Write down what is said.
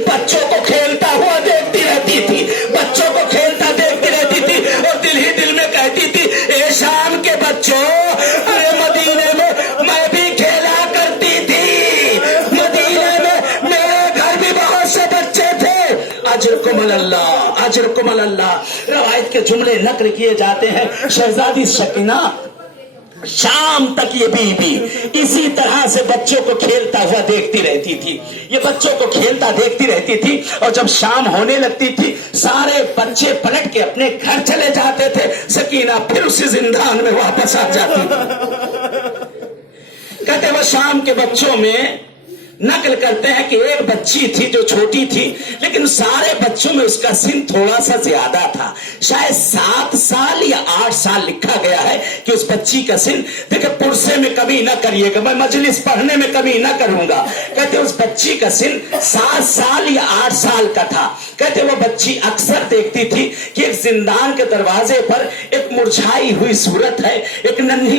बच्चों को खेलता हुआ देखती रहती थी, बच्चों को खेलता देखती रहती थी और दिल ही दिल में कहती थी, ए शाम के बच्चों, अरे मदीने में मैं भी खेला करती थी, मदीने में मेरे घर भी बहुत से बच्चे थे। अजरकुमुल्लाह, अजरकुमुल्लाह। रवायत के जुमले नकल किए जाते हैं। शहजादी सकीना शाम तक ये बीबी इसी तरह से बच्चों को खेलता हुआ देखती रहती थी, ये बच्चों को खेलता देखती रहती थी। और जब शाम होने लगती थी सारे बच्चे पलट के अपने घर चले जाते थे, सकीना फिर उसी जिंदान में वापस आ जाती। कहते वो शाम के बच्चों में नकल करते हैं कि एक बच्ची थी जो छोटी थी, लेकिन सारे बच्चों में उसका सिन थोड़ा सा ज्यादा था, शायद 7 साल या 8 साल लिखा गया है कि उस बच्ची का सिन। देखिए पुरसे में कमी ना करिएगा, मैं मजलिस पढ़ने में कमी ना करूंगा। कहते उस बच्ची का सिन 7 साल या 8 साल का था। कहते वो बच्ची अक्सर देखती थी कि एक जिंदान के दरवाजे पर एक मुरझाई हुई सूरत है, एक नन्ही